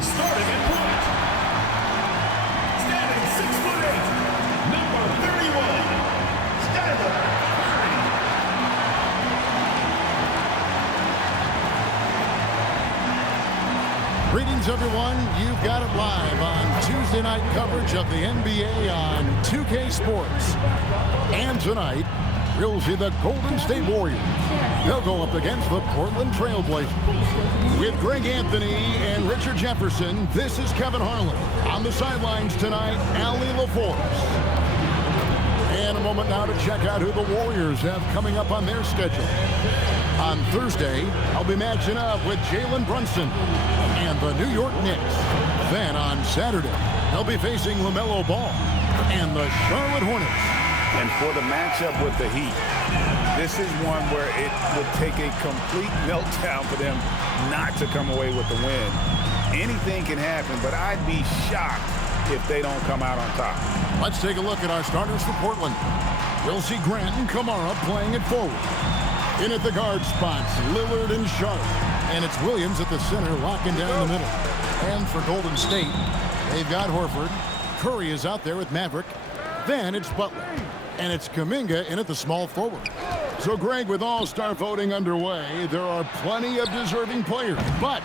Starting at point. Standing 6'8", number 31, Skylar Curry. Greetings, everyone. You've got it live on Tuesday night coverage of the NBA on 2K Sports. And tonight, we'll see the Golden State Warriors. They'll go up against the Portland Trail Blazers. With Greg Anthony and Richard Jefferson, this is Kevin Harlan. On the sidelines tonight, Allie LaForce. And a moment now to check out who the Warriors have coming up on their schedule. On Thursday, I'll be matching up with Jalen Brunson and the New York Knicks. Then on Saturday, they'll be facing LaMelo Ball and the Charlotte Hornets. And for the matchup with the Heat, this is one where it would take a complete meltdown for them not to come away with the win. Anything can happen, but I'd be shocked if they don't come out on top. Let's take a look at our starters for Portland. We'll see Grant and Kamara playing it forward. In at the guard spots, Lillard and Sharp. And it's Williams at the center, locking down the middle. And for Golden State, they've got Horford. Curry is out there with Maverick. Then it's Butler. And it's Kuminga in at the small forward. So, Greg, with all-star voting underway, there are plenty of deserving players, but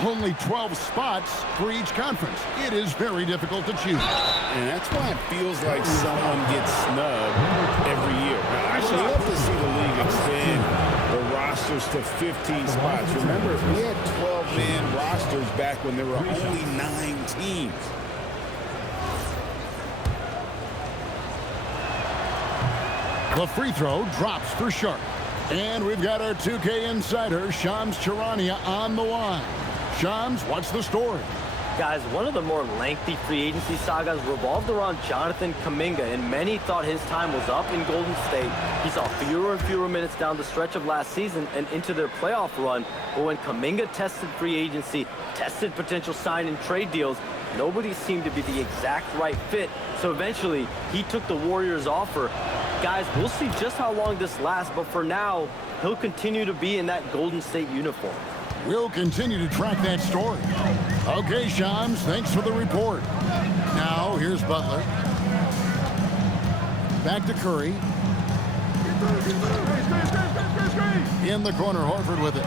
only 12 spots for each conference. It is very difficult to choose. And that's why it feels like someone gets snubbed every year. Now, I should love to see the league extend the rosters to 15 spots. Remember, we had 12-man rosters back when there were only 9 teams. The free throw drops for Sharp. And we've got our 2K insider, Shams Charania, on the line. Shams, what's the story? Guys, one of the more lengthy free agency sagas revolved around Jonathan Kuminga, and many thought his time was up in Golden State. He saw fewer and fewer minutes down the stretch of last season and into their playoff run. But when Kuminga tested free agency, tested potential sign and trade deals, nobody seemed to be the exact right fit. So eventually, he took the Warriors' offer. Guys, we'll see just how long this lasts, but for now, he'll continue to be in that Golden State uniform. We'll continue to track that story. Okay, Shams, thanks for the report. Now, here's Butler. Back to Curry. In the corner, Horford with it.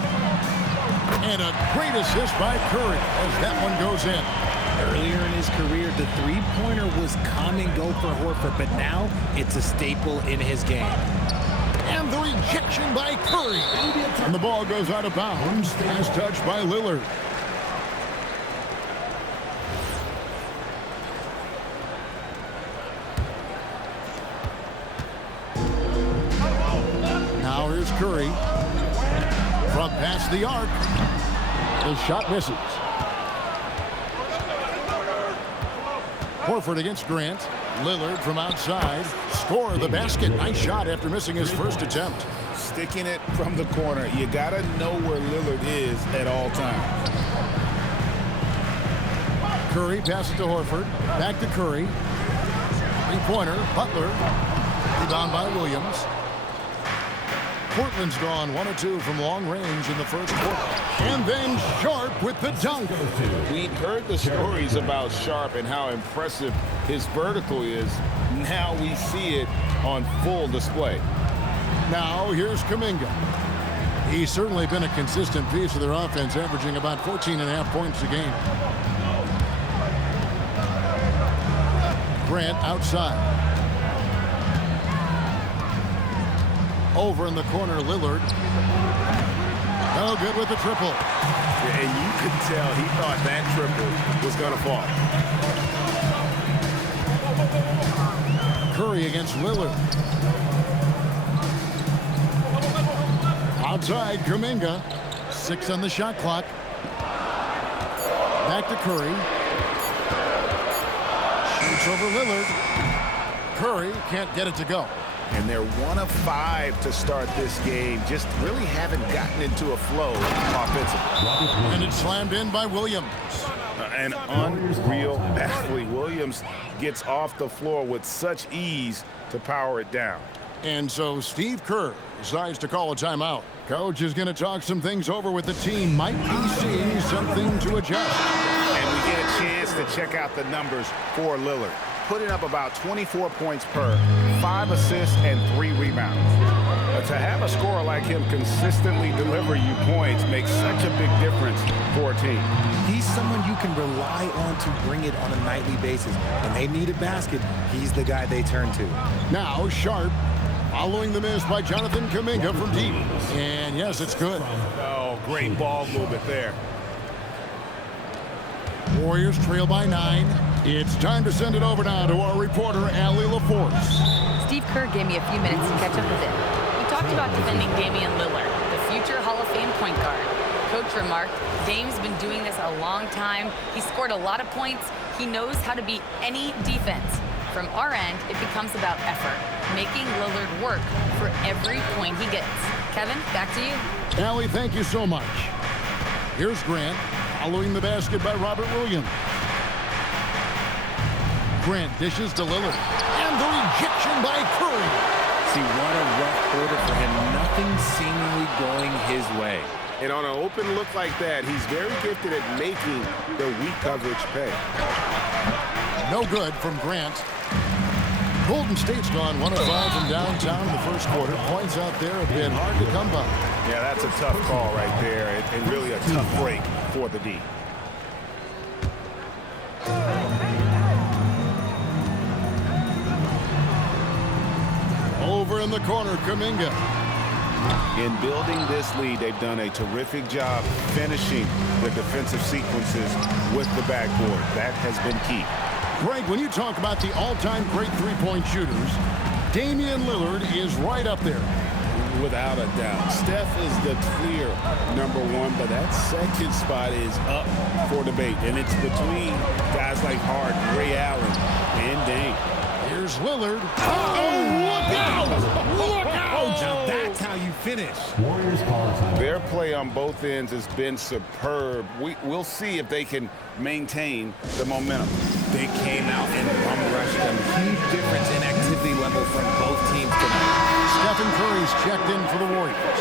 And a great assist by Curry as that one goes in. Earlier in his career, the three-pointer was come and go for Horford, but now it's a staple in his game. And the rejection by Curry. And the ball goes out of bounds as touched by Lillard. Now here's Curry. From past the arc. The shot misses. Horford against Grant. Lillard from outside. Score the basket. Nice shot after missing his first attempt. Sticking it from the corner. You got to know where Lillard is at all times. Curry passes to Horford. Back to Curry. Three-pointer. Butler. Rebound by Williams. Portland's gone 1 of 2 from long range in the first quarter. And then Sharp with the dunk. We've heard the stories about Sharp and how impressive his vertical is. Now we see it on full display. Now here's Kuminga. He's certainly been a consistent piece of their offense, averaging about 14.5 points a game. Grant outside. Over in the corner, Lillard. No good with the triple. Yeah, and you could tell he thought that triple was going to fall. Curry against Lillard. Outside, Kuminga. 6 on the shot clock. Back to Curry. Shoots over Lillard. Curry can't get it to go. And they're 1 of 5 to start this game. Just really haven't gotten into a flow offensively. And it's slammed in by Williams. An unreal athlete. Williams gets off the floor with such ease to power it down. And so Steve Kerr decides to call a timeout. Coach is going to talk some things over with the team. Might be seeing something to adjust. chance to check out the numbers for Lillard. Putting up about 24 points per, 5 assists, and 3 rebounds. But to have a scorer like him consistently deliver you points makes such a big difference for a team. He's someone you can rely on to bring it on a nightly basis. When they need a basket, he's the guy they turn to. Now Sharp following the miss by Jonathan Kuminga from deep. And yes, it's good. Oh, great ball movement there. Warriors trail by 9. It's time to send it over now to our reporter, Allie LaForce. Steve Kerr gave me a few minutes to catch up with him. We talked about defending Damian Lillard, the future Hall of Fame point guard. Coach remarked, Dame's been doing this a long time. He scored a lot of points. He knows how to beat any defense. From our end, it becomes about effort, making Lillard work for every point he gets. Kevin, back to you. Allie, thank you so much. Here's Grant following the basket by Robert Williams. Grant dishes to Lillard. And the rejection by Curry. See, what a rough quarter for him. Nothing seemingly going his way. And on an open look like that, he's very gifted at making the weak coverage pay. No good from Grant. Golden State's gone 1 of 5 from downtown in the first quarter. Points out there have been hard to come by. Yeah, that's a tough call right there, and really a tough break for the D. Over in the corner, Kuminga. In building this lead, they've done a terrific job finishing the defensive sequences with the backboard. That has been key. Greg, when you talk about the all-time great three-point shooters, Damian Lillard is right up there. Without a doubt. Steph is the clear #1, but that second spot is up for debate. And it's between guys like Harden, Ray Allen, and Dame. Here's Lillard. Oh, look out! Look out! Now that's how you finish. Warriors call time. Their play on both ends has been superb. We'll see if they can maintain the momentum. They came out and bum-rushed them. Huge difference in activity level from both teams tonight. Stephen Curry's checked in for the Warriors.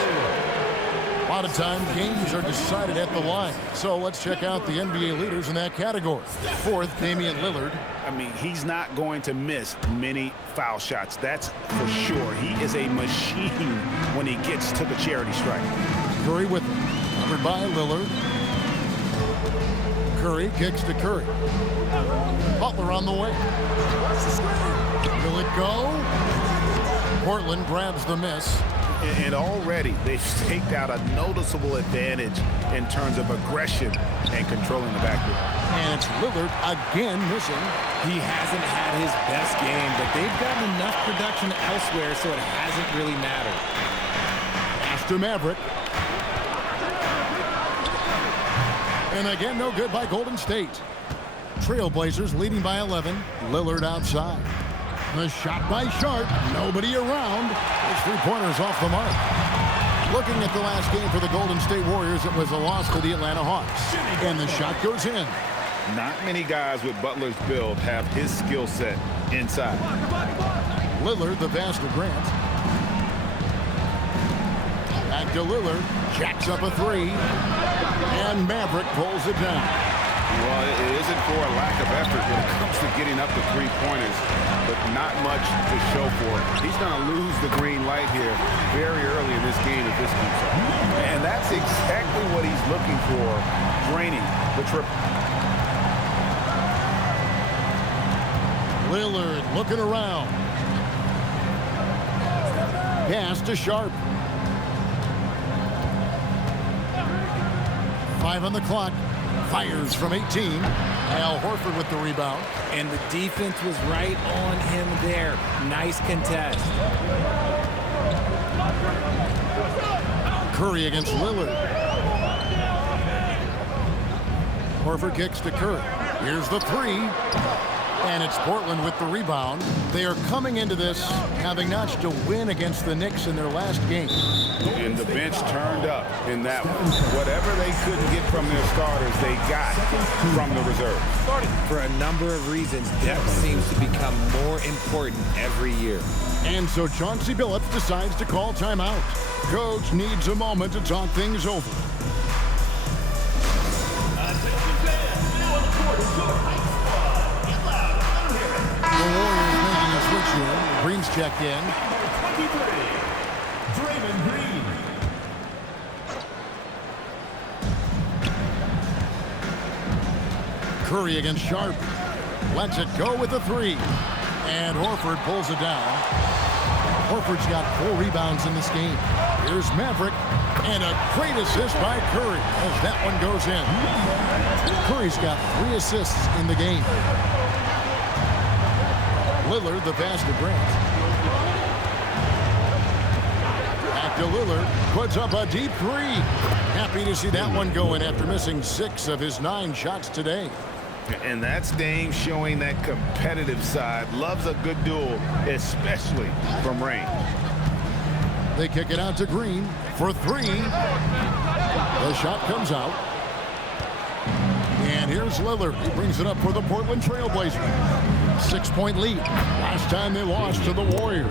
A lot of time, games are decided at the line. So let's check out the NBA leaders in that category. 4th, Damian Lillard. I mean, he's not going to miss many foul shots. That's for sure. He is a machine when he gets to the charity stripe. Curry with him. Covered by Lillard. Curry kicks to Curry. Butler on the way. Will it go? Portland grabs the miss. And already they've staked out a noticeable advantage in terms of aggression and controlling the backcourt. And it's Lillard again missing. He hasn't had his best game, but they've gotten enough production elsewhere, so it hasn't really mattered. Pass to Maverick. And again, no good by Golden State. Trailblazers leading by 11. Lillard outside. The shot by Sharp. Nobody around. His three-pointer's off the mark. Looking at the last game for the Golden State Warriors, it was a loss to the Atlanta Hawks. And the shot goes in. Not many guys with Butler's build have his skill set inside. Lillard, the pass to Grant. Back to Lillard. Jacks up a 3. And Maverick pulls it down. Well, it isn't for a lack of effort when it comes to getting up to three-pointers, but not much to show for it. He's going to lose the green light here very early in this game if this keeps up. And that's exactly what he's looking for, draining the triple. Lillard looking around. Pass to Sharp. 5 on the clock. Fires from 18. Al Horford with the rebound. And the defense was right on him there. Nice contest. Curry against Lillard. Horford kicks to Curry. Here's the 3. And it's Portland with the rebound. They are coming into this having notched to win against the Knicks in their last game. And the bench turned up in that one. Whatever they couldn't get from their starters, they got from the reserves. For a number of reasons, depth seems to become more important every year. And so Chauncey Billups decides to call timeout. Coach needs a moment to talk things over. checked in. Number 23, Draymond Green. Curry against Sharp. Lets it go with the three. And Horford pulls it down. Horford's got 4 rebounds in this game. Here's Maverick. And a great assist by Curry as that one goes in. Curry's got 3 assists in the game. Lillard, the pass to Grant. Back to Lillard. Puts up a deep 3. Happy to see that one go in after missing 6 of his 9 shots today. And that's Dame showing that competitive side. Loves a good duel, especially from range. They kick it out to Green for 3. The shot comes out. And here's Lillard. He brings it up for the Portland Trailblazers. 6-point lead. Last time they lost to the Warriors.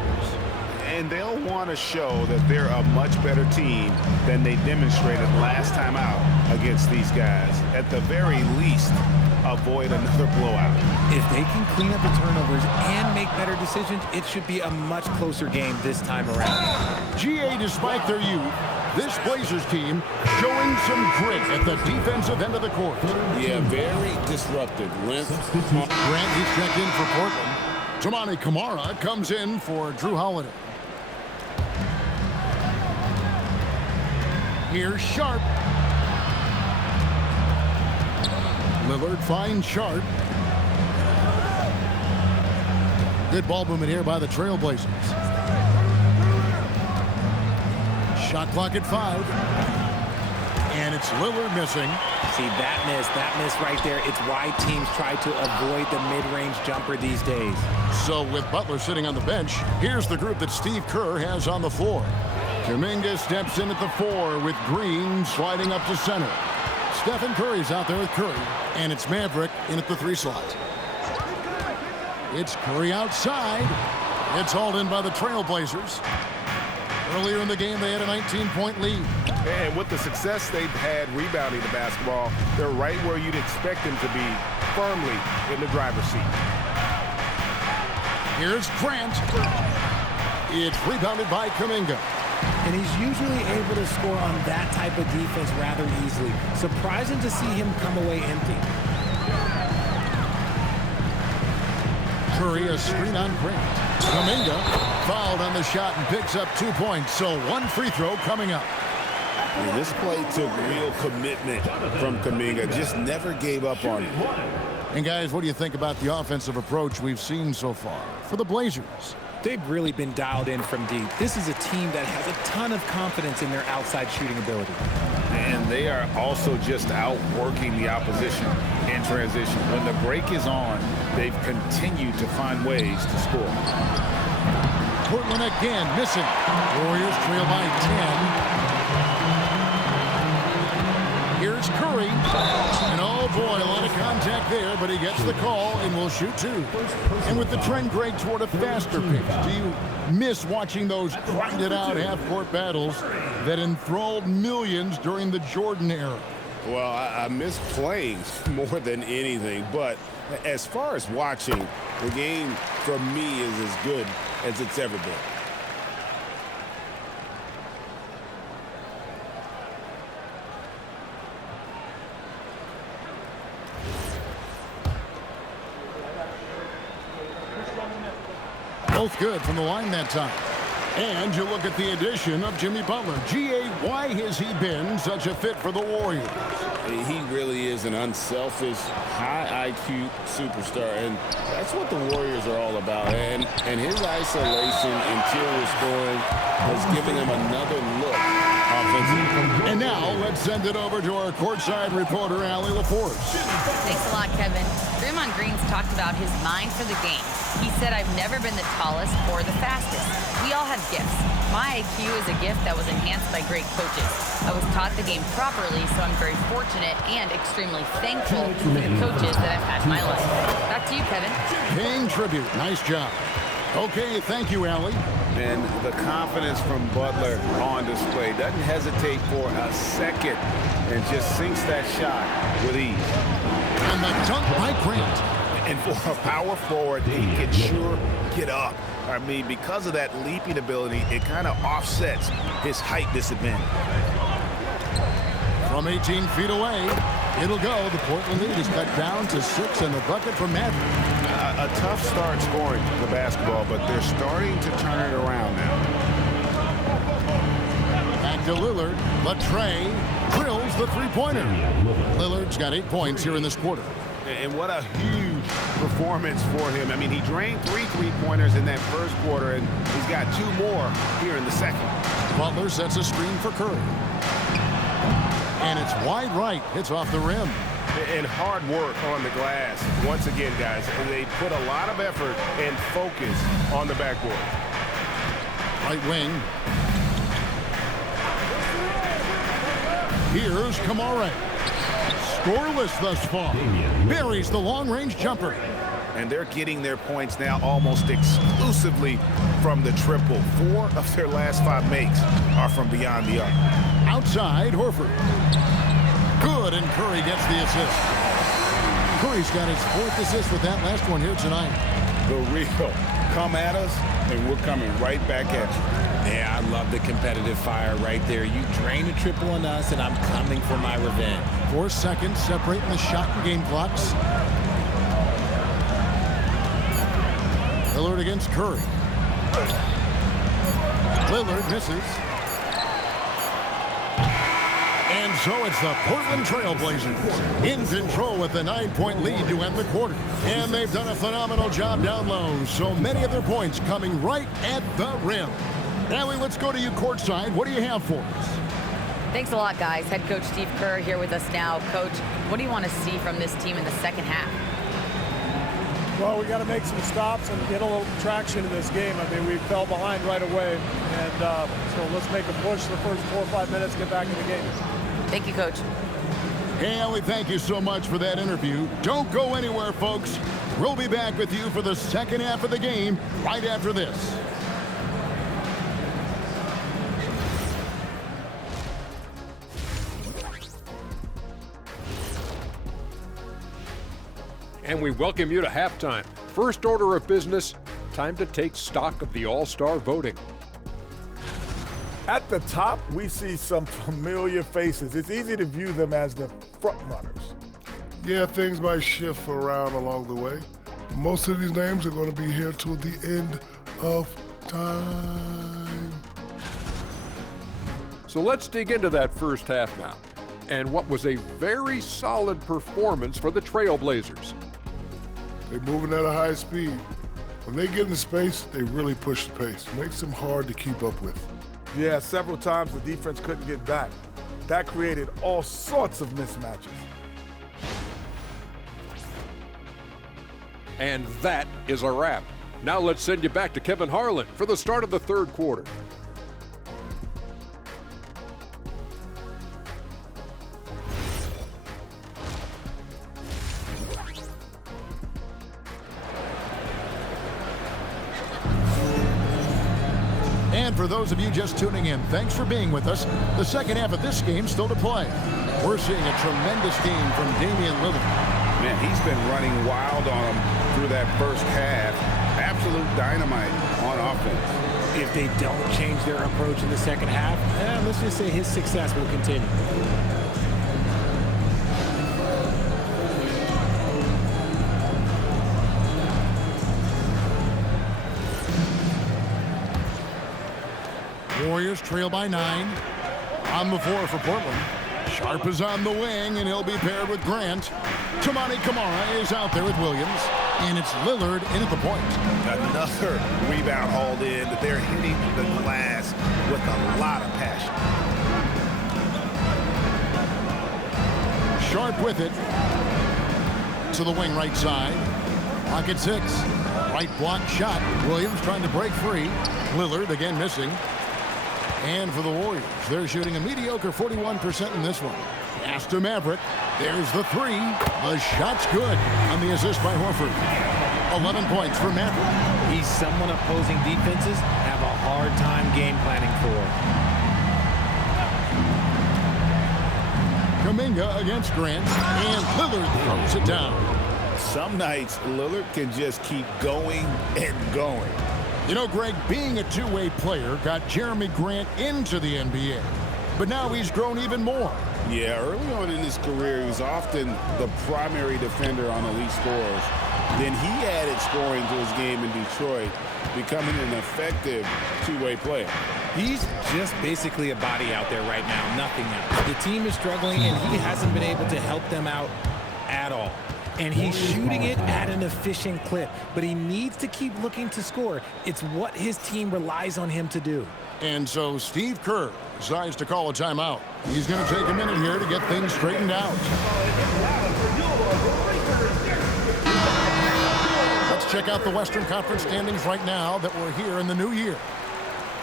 And they'll want to show that they're a much better team than they demonstrated last time out against these guys. At the very least, avoid another blowout. If they can clean up the turnovers and make better decisions, it should be a much closer game this time around. GA, despite their youth, this Blazers team showing some grit at the defensive end of the court. Yeah, very disruptive. Grant, he's checked in for Portland. Toumani Camara comes in for Drew Holiday. Here's Sharp. Lillard finds Sharp. Good ball movement here by the Trailblazers. Shot clock at 5. And it's Lillard missing. See, that miss right there, it's why teams try to avoid the mid-range jumper these days. So with Butler sitting on the bench, here's the group that Steve Kerr has on the floor. Kuminga steps in at the 4 with Green sliding up to center. Stephen Curry's out there with Curry, and it's Maverick in at the 3 slot. It's Curry outside. It's hauled in by the Trailblazers. Earlier in the game, they had a 19-point lead. And with the success they've had rebounding the basketball, they're right where you'd expect them to be, firmly in the driver's seat. Here's Grant. It's rebounded by Kuminga. And he's usually able to score on that type of defense rather easily. Surprising to see him come away empty. Curry, a screen on Grant. Kuminga fouled on the shot and picks up 2 points. So 1 free throw coming up. And this play took real commitment from Kuminga. Just never gave up on it. And guys, what do you think about the offensive approach we've seen so far for the Blazers? They've really been dialed in from deep. This is a team that has a ton of confidence in their outside shooting ability. And they are also just outworking the opposition in transition. When the break is on, they've continued to find ways to score. Portland again missing. Warriors trail by 10. Here's Curry. And oh boy, a lot of contact there, but he gets the call and will shoot 2. And with the trend, Greg, toward a faster pace, do you miss watching those grinded out half-court battles that enthralled millions during the Jordan era? Well, I miss playing more than anything, but as far as watching, the game for me is as good as it's ever been. Both good from the line that time. And you look at the addition of Jimmy Butler. G.A., why has he been such a fit for the Warriors? He really is an unselfish, high IQ superstar, and that's what the Warriors are all about. And his isolation, interior scoring has given him another look offensively. And now let's send it over to our courtside reporter, Allie LaForce. Thanks a lot, Kevin. Draymond Green's talked about his mind for the game. He said, "I've never been the tallest or the fastest. We all have gifts. My IQ is a gift that was enhanced by great coaches. I was taught the game properly, so I'm very fortunate and extremely thankful for the coaches that I've had in my life." Back to you, Kevin. Paying tribute. Nice job. Okay, thank you, Allie. And the confidence from Butler on display. Doesn't hesitate for a second and just sinks that shot with ease. And the dunk by Grant. And for a power forward, he can sure get up. I mean, because of that leaping ability, it kind of offsets his height disadvantage. From 18 feet away, it'll go. The Portland lead is cut down to 6 and the bucket from Maverick. A tough start scoring the basketball, but they're starting to turn it around now. Back to Lillard. Latrey drills the three-pointer. Lillard's got 8 points here in this quarter. And what a huge performance for him. I mean, he drained 3 three-pointers in that first quarter, and he's got 2 more here in the second. Butler sets a screen for Curry. And it's wide right. It's off the rim. And hard work on the glass. Once again, guys, they put a lot of effort and focus on the backboard. Right wing. Here's Kamara. Scoreless thus far. Buries the long-range jumper. And they're getting their points now almost exclusively from the triple. 4 of their last 5 makes are from beyond the arc. Outside, Horford. Good, and Curry gets the assist. Curry's got his 4th assist with that last one here tonight. The real come at us, and we're coming right back at you. Yeah, I love the competitive fire right there. You drain a triple on us, and I'm coming for my revenge. 4 seconds separating the shot and game clocks. Lillard against Curry. Lillard misses. And so it's the Portland Trail Blazers in control with the 9-point lead to end the quarter. And they've done a phenomenal job down low. So many of their points coming right at the rim. Allie, let's go to you courtside. What do you have for us? Thanks a lot, guys. Head coach Steve Kerr here with us now. Coach, what do you want to see from this team in the second half? Well, we got to make some stops and get a little traction in this game. I mean, we fell behind right away, and so let's make a push the first 4 or 5 minutes, get back in the game. Thank you, Coach. Hey, Allie, thank you so much for that interview. Don't go anywhere, folks. We'll be back with you for the second half of the game right after this. And we welcome you to halftime. First order of business, time to take stock of the All-Star voting. At the top, we see some familiar faces. It's easy to view them as the front runners. Yeah, things might shift around along the way. Most of these names are going to be here till the end of time. So let's dig into that first half now, and what was a very solid performance for the Trailblazers. They're moving at a high speed. When they get in space, they really push the pace. Makes them hard to keep up with. Yeah, several times the defense couldn't get back. That created all sorts of mismatches. And that is a wrap. Now let's send you back to Kevin Harlan for the start of the third quarter. And for those of you just tuning in, thanks for being with us. The second half of this game still to play. We're seeing a tremendous game from Damian Lillard. Man, he's been running wild on them through that first half. Absolute dynamite on offense. If they don't change their approach in the second half, let's just say his success will continue. Warriors trail by 9. On the floor for Portland. Sharp is on the wing, and he'll be paired with Grant. Toumani Camara is out there with Williams, and it's Lillard in at the point. Another rebound hauled in. They're hitting the glass with a lot of passion. Sharp with it. To the wing right side. Pocket 6. Right block shot. Williams trying to break free. Lillard again missing. And for the Warriors, they're shooting a mediocre 41% in this one. Pass to Maverick. There's the 3. The shot's good on the assist by Horford. 11 points for Maverick. He's someone opposing defenses have a hard time game planning for. Kuminga against Grant, and Lillard throws it down. Some nights, Lillard can just keep going and going. You know, Greg, being a two-way player got Jeremy Grant into the NBA. But now he's grown even more. Yeah, early on in his career, he was often the primary defender on elite scorers. Then he added scoring to his game in Detroit, becoming an effective two-way player. He's just basically a body out there right now, nothing else. The team is struggling, and he hasn't been able to help them out at all. And he's shooting it at an efficient clip, but he needs to keep looking to score. It's what his team relies on him to do. And so Steve Kerr decides to call a timeout. He's going to take a minute here to get things straightened out. Let's check out the Western Conference standings right now that we're here in the new year.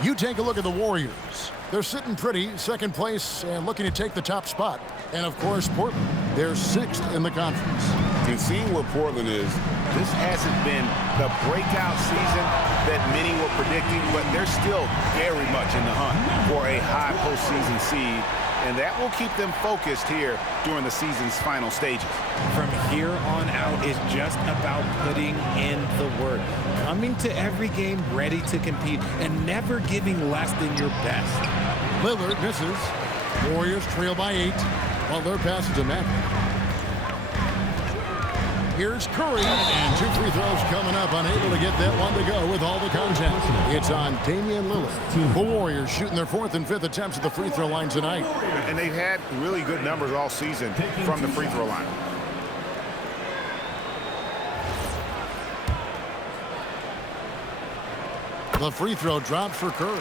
You take a look at the Warriors. They're sitting pretty, second place, and looking to take the top spot. And, of course, Portland. They're sixth in the conference. And seeing where Portland is, this hasn't been the breakout season that many were predicting, but they're still very much in the hunt for a high postseason seed, and that will keep them focused here during the season's final stages. From here on out, it's just about putting in the work, coming to every game ready to compete, and never giving less than your best. Lillard misses. Warriors trail by 8. Butler passes to Mack. Here's Curry, and 2 free throws coming up, unable to get that one to go with all the contact. It's on Damian Lillard. The Warriors shooting their 4th and 5th attempts at the free throw line tonight. And they've had really good numbers all season from the free throw line. The free throw drops for Curry.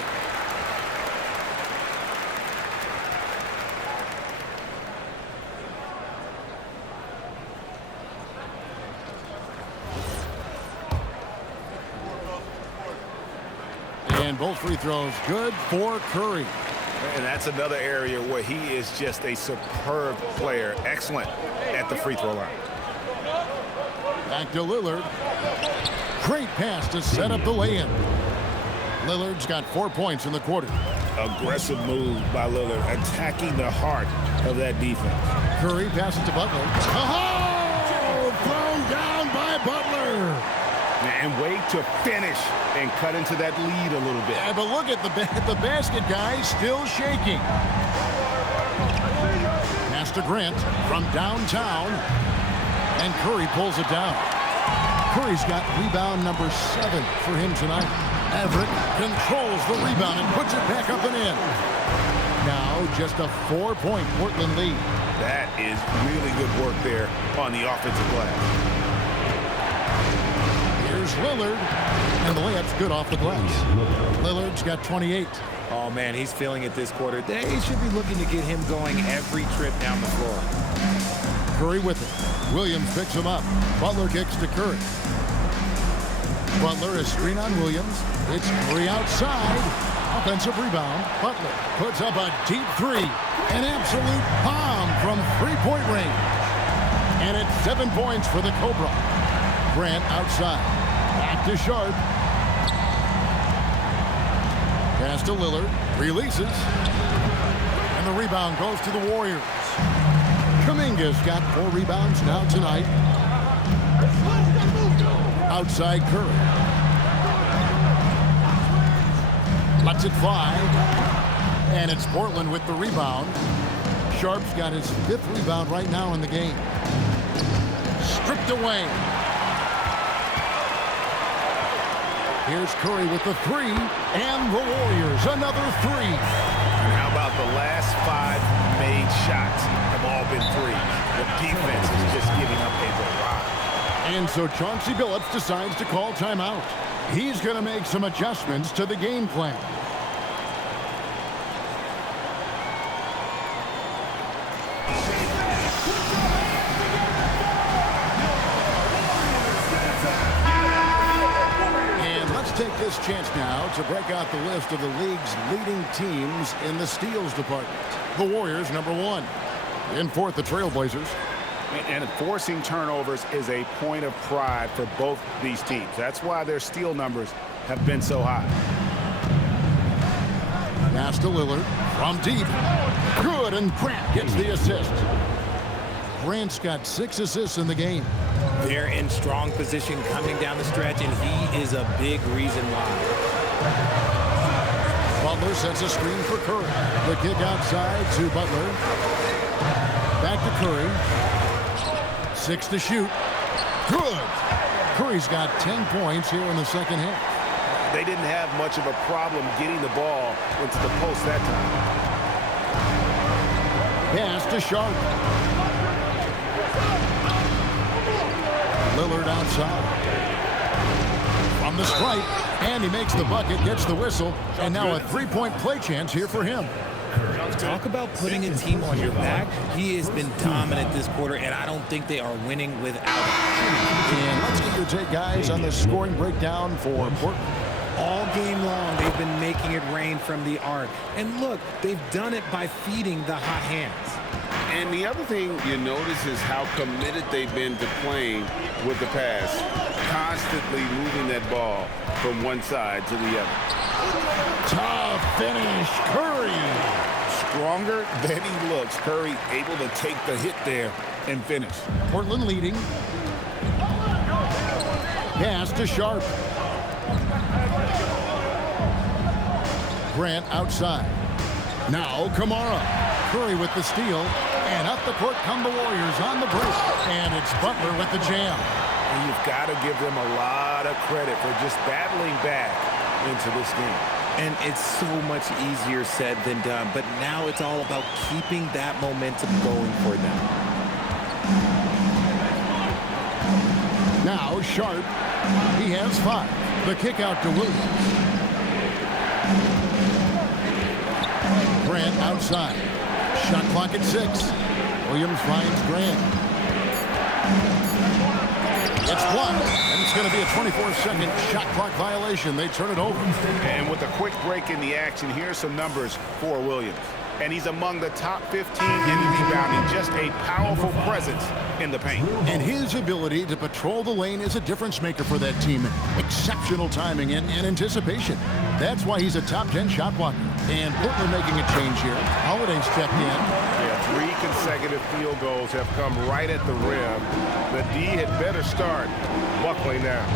And both free throws good for Curry. And that's another area where he is just a superb player. Excellent at the free throw line. Back to Lillard. Great pass to set up the lay-in. Lillard's got 4 points in the quarter. Aggressive move by Lillard, attacking the heart of that defense. Curry passes to Butler. Oh! Thrown down by Butler. And way to finish and cut into that lead a little bit. Yeah, but look at the basket, guys, still shaking. Pass to Grant from downtown, and Curry pulls it down. Curry's got rebound number 7 for him tonight. Everett controls the rebound and puts it back up and in. Now just a 4-point Portland lead. That is really good work there on the offensive glass. Here's Lillard, and the layup's good off the glass. Lillard's got 28. Oh, man, he's feeling it this quarter. They should be looking to get him going every trip down the floor. Curry with it. Williams picks him up. Butler kicks to Curry. Butler is screen on Williams. It's Curry outside. Offensive rebound. Butler puts up a deep 3. An absolute bomb from 3-point range. And it's 7 points for the Cobra. Grant outside. Back to Sharp. Pass to Lillard. Releases. And the rebound goes to the Warriors. Kuminga's got 4 rebounds now tonight. Outside Curry. Lets it fly. And it's Portland with the rebound. Sharp's got his 5th rebound right now in the game. Stripped away. Here's Curry with the 3, and the Warriors another 3. And how about the last 5 made shots have all been 3s. The defense is just giving up a barrage. And so Chauncey Billups decides to call timeout. He's going to make some adjustments to the game plan. Take this chance now to break out the list of the league's leading teams in the steals department. The Warriors, number 1. In 4th, the Trailblazers. And forcing turnovers is a point of pride for both these teams. That's why their steal numbers have been so high. Pass to Lillard from deep. Good, and Grant gets the assist. Grant's got 6 assists in the game. They're in strong position coming down the stretch, and he is a big reason why. Butler sets a screen for Curry. The kick outside to Butler. Back to Curry. 6 to shoot. Good. Curry's got 10 points here in the second half. They didn't have much of a problem getting the ball into the post that time. Pass to Sharp. Lillard outside. From the stripe, and he makes the bucket, gets the whistle, and now a three-point play chance here for him. Talk about putting a team on your back. He has been dominant this quarter, and I don't think they are winning without him. And let's get your take, guys, on the scoring breakdown for Portland. All game long, they've been making it rain from the arc. And look, they've done it by feeding the hot hands. And the other thing you notice is how committed they've been to playing with the pass, constantly moving that ball from one side to the other. Tough finish, Curry. Stronger than he looks. Curry able to take the hit there and finish. Portland leading. Pass to Sharp. Grant outside. Now Kamara. Curry with the steal. And up the court come the Warriors on the break. And it's Butler with the jam. And you've got to give them a lot of credit for just battling back into this game. And it's so much easier said than done. But now it's all about keeping that momentum going for them. Now Sharp. He has 5. The kick out to Williams. Grant outside. Shot clock at 6. Williams finds Grant. It's blocked, and it's going to be a 24-second shot clock violation. They turn it over. And with a quick break in the action, here's some numbers for Williams. And he's among the top 15 in rebounding, just a powerful presence in the paint. And his ability to patrol the lane is a difference maker for that team. Exceptional timing and anticipation. That's why he's a top 10 shot blocker. And Portland making a change here. Holiday's checked in. Yeah, 3 consecutive field goals have come right at the rim. The D had better start buckling down.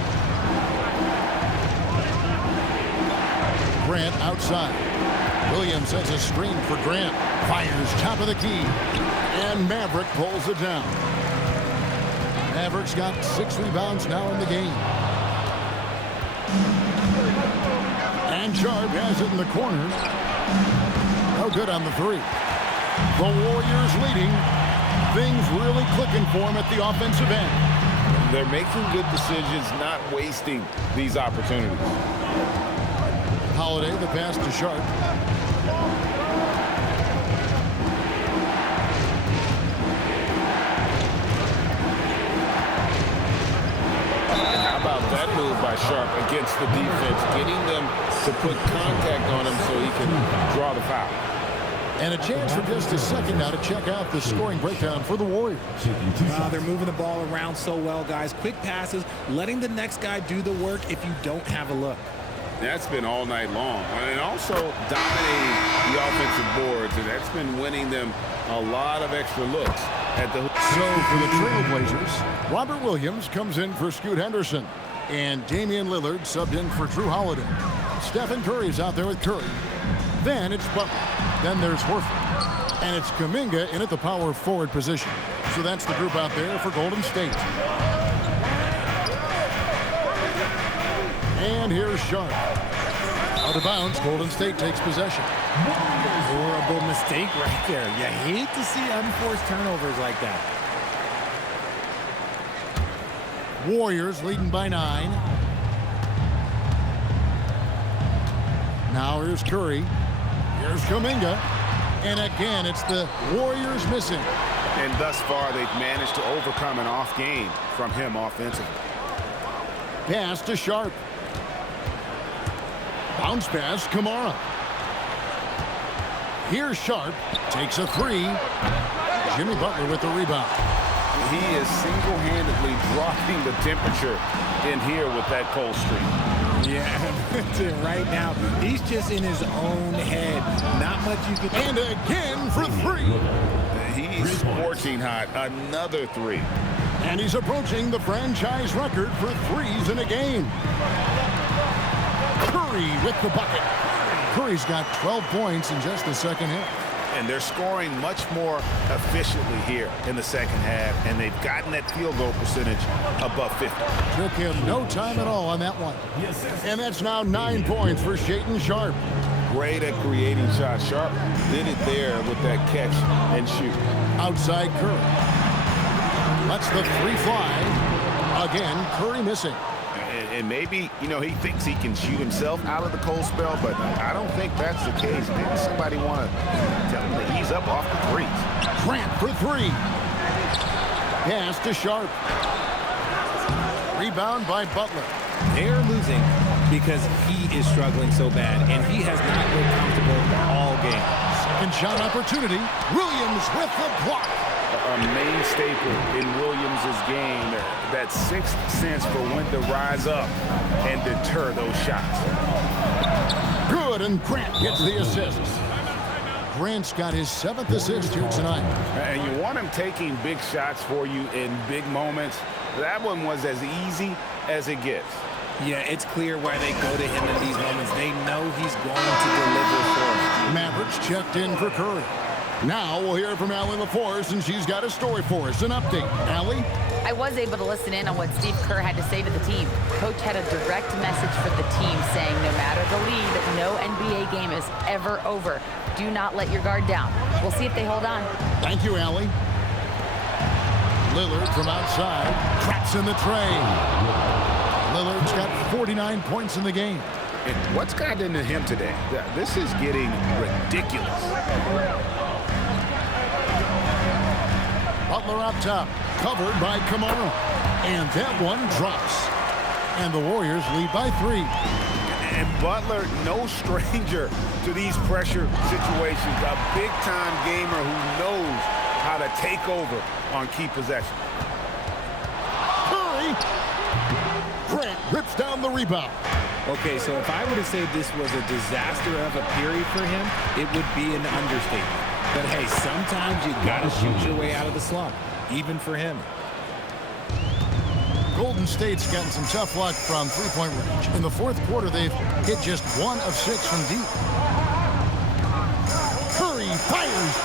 Grant outside. Williams sets a screen for Grant. Fires top of the key. And Maverick pulls it down. Maverick's got 6 rebounds now in the game. And Sharp has it in the corner. No good on the 3. The Warriors leading. Things really clicking for them at the offensive end. They're making good decisions, not wasting these opportunities. Holiday, the pass to Sharp. How about that move by Sharp against the defense, getting them to put contact on him so he can draw the foul. And a chance for just a second now to check out the scoring breakdown for the Warriors. They're moving the ball around so well, guys. Quick passes, letting the next guy do the work if you don't have a look. That's been all night long. And also dominating the offensive boards, and that's been winning them a lot of extra looks at the hoop. So for the Trailblazers, Robert Williams comes in for Scoot Henderson. And Damian Lillard subbed in for Drew Holiday. Stephen Curry's out there with Curry. Then it's Butler. Then there's Horford. And it's Kuminga in at the power forward position. So that's the group out there for Golden State. And here's Sharp. Out of bounds, Golden State takes possession. Horrible mistake right there. You hate to see unforced turnovers like that. Warriors leading by 9. Now here's Curry. Here's Kuminga. And again, it's the Warriors missing. And thus far, they've managed to overcome an off game from him offensively. Pass to Sharp. Bounce pass, Kamara. Here's Sharp. Takes a 3. Jimmy Butler with the rebound. He is single-handedly dropping the temperature in here with that cold streak. Yeah, right now, he's just in his own head. Not much you can... And again for 3. He's scorching hot. Another 3. And he's approaching the franchise record for threes in a game. Curry with the bucket. Curry's got 12 points in just the second half. And they're scoring much more efficiently here in the second half, and they've gotten that field goal percentage above 50. Took him no time at all on that one. And that's now 9 points for Shaedon Sharpe. Great at creating shots. Sharpe did it there with that catch and shoot. Outside Curry. Lets the three fly. Again, Curry missing. And maybe, you know, he thinks he can shoot himself out of the cold spell, but I don't think that's the case. Maybe somebody want to tell him to ease up off the threes. Grant for three. Pass to Sharpe. Rebound by Butler. They're losing because he is struggling so bad, and he has not been comfortable all game. Second shot opportunity. Williams with the block. A main staple in Williams' game, that sixth sense for when to rise up and deter those shots. Good, and Grant gets the assist. Grant's got his 7th assist here tonight. And you want him taking big shots for you in big moments. That one was as easy as it gets. Yeah, it's clear why they go to him in these moments. They know he's going to deliver for them. Mavericks checked in for Curry. Now we'll hear from Allie LaForce, and she's got a story for us. An update. Allie? I was able to listen in on what Steve Kerr had to say to the team. Coach had a direct message for the team saying no matter the lead, no NBA game is ever over. Do not let your guard down. We'll see if they hold on. Thank you, Allie. Lillard from outside. Traps in the tray. Lillard's got 49 points in the game. And what's gotten into him today? This is getting ridiculous. Butler up top, covered by Kamara. And that one drops. And the Warriors lead by 3. And Butler, no stranger to these pressure situations. A big-time gamer who knows how to take over on key possessions. Curry! Grant rips down the rebound. Okay, so if I were to say this was a disaster of a period for him, it would be an understatement. But hey, sometimes you gotta shoot your way out of the slump, even for him. Golden State's gotten some tough luck from three-point range. In the fourth quarter, they've hit just 1 of 6 from deep. Curry fires.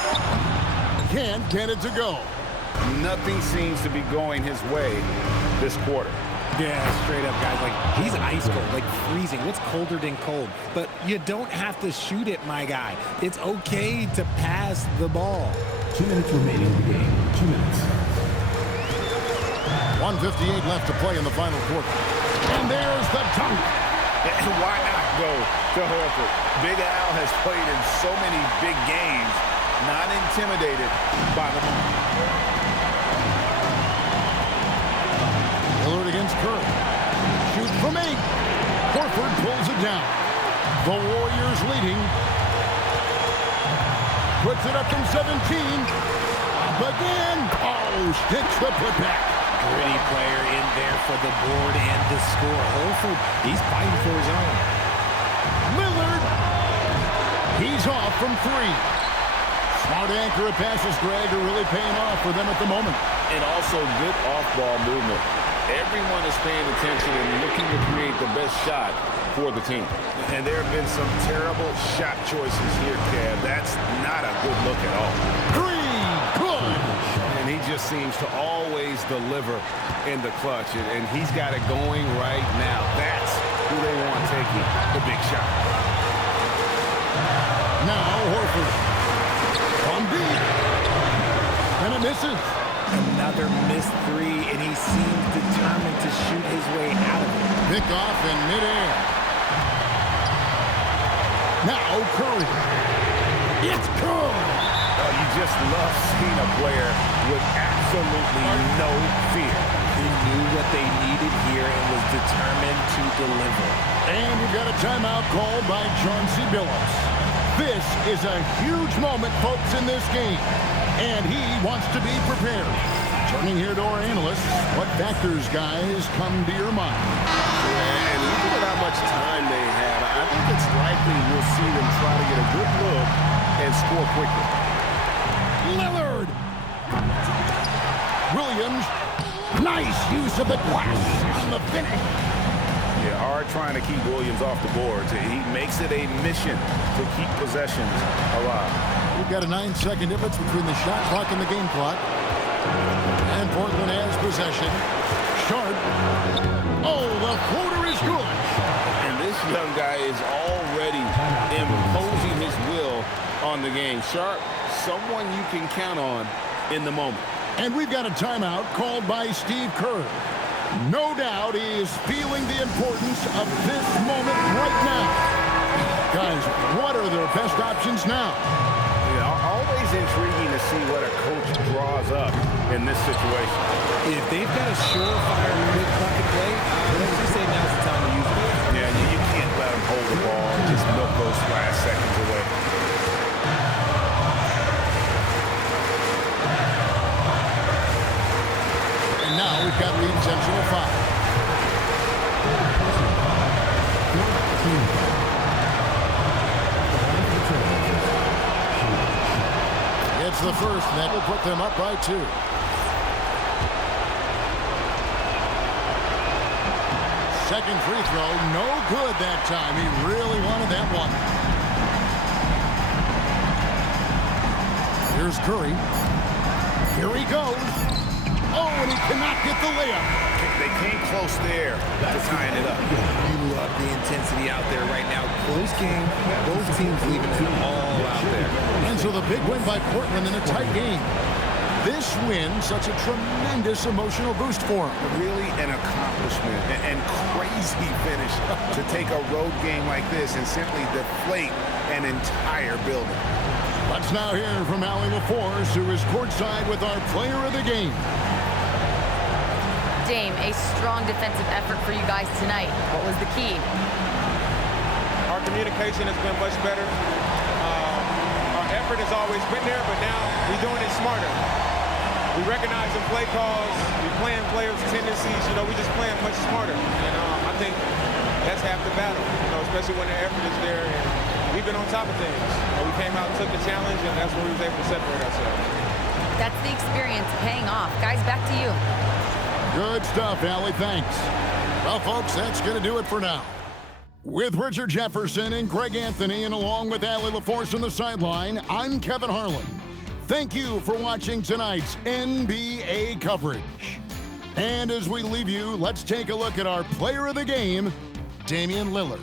Can't get it to go. Nothing seems to be going his way this quarter. Yeah, straight up, guys. Like, he's ice cold, like freezing. What's colder than cold? But you don't have to shoot it, my guy. It's okay to pass the ball. 2 minutes remaining in the game. 2 minutes. 1:58 left to play in the final quarter. And there's the dunk. And why not go to Horford? Big Al has played in so many big games, not intimidated by the moment. Lillard against Curry. Shoot from 8. Horford pulls it down. The Warriors leading. Puts it up from 17. Again. Oh, sticks the putback. Gritty player in there for the board and the score. Horford, he's fighting for his own. Lillard. He's off from 3. Smart accurate passes, Greg, are really paying off for them at the moment. And also good off-ball movement. Everyone is paying attention and looking to create the best shot for the team. And there have been some terrible shot choices here, Kev. That's not a good look at all. 3, good. And he just seems to always deliver in the clutch. And he's got it going right now. That's who they want taking the big shot. Now Horford. From deep. And it misses. Another missed 3, and he seems determined to shoot his way out of it. Pick off in midair. Now Curry. It's good. You just love seeing a player with absolutely no fear. He knew what they needed here and was determined to deliver. And we've got a timeout called by Chauncey Billups. This is a huge moment, folks, in this game. And he wants to be prepared. Turning here to our analysts, what factors, guys, come to your mind? And look at how much time they have. I think it's likely we'll see them try to get a good look and score quickly. Lillard! Williams Nice use of the glass on the finish. Yeah, hard trying to keep Williams off the boards. He makes it a mission to keep possessions alive. We've got a 9-second difference between the shot clock and the game clock. And Portland has possession. Sharp. Oh, the floater is good. And this young guy is already imposing his will on the game. Sharp, someone you can count on in the moment. And we've got a timeout called by Steve Kerr. No doubt he is feeling the importance of this moment right now. Guys, what are their best options now? Yeah, always intriguing to see what a coach draws up in this situation. If they've got a surefire quick bucket play, let's just say now's the time to use it. Yeah, you can't let them hold the ball and just milk those last seconds away. And now we've got the intentional foul. It's the first, and that will put them up by 2. Second free throw, no good that time. He really wanted that one. Here's Curry. Here he goes. Oh, and he cannot get the layup. They came close there to tying it up. You love the intensity out there right now. Close game. Both teams leaving it all out there. And so the big win by Portland in a tight game. This win, such a tremendous emotional boost for him. Really an accomplishment and crazy finish to take a road game like this and simply deflate an entire building. Let's now hear from Allie LaForce, who is courtside with our player of the game. Dame, a strong defensive effort for you guys tonight. What was the key? Our communication has been much better. Our effort has always been there, but now we're doing it smarter. We recognize the play calls. We playing players' tendencies. We just playing much smarter. And I think that's half the battle, especially when the effort is there. And we've been on top of things. We came out and took the challenge, and that's where we was able to separate ourselves. That's the experience paying off. Guys, back to you. Good stuff, Allie. Thanks. Well, folks, that's going to do it for now. With Richard Jefferson and Greg Anthony, and along with Allie LaForce on the sideline, I'm Kevin Harlan. Thank you for watching tonight's NBA coverage. And as we leave you, let's take a look at our player of the game, Damian Lillard.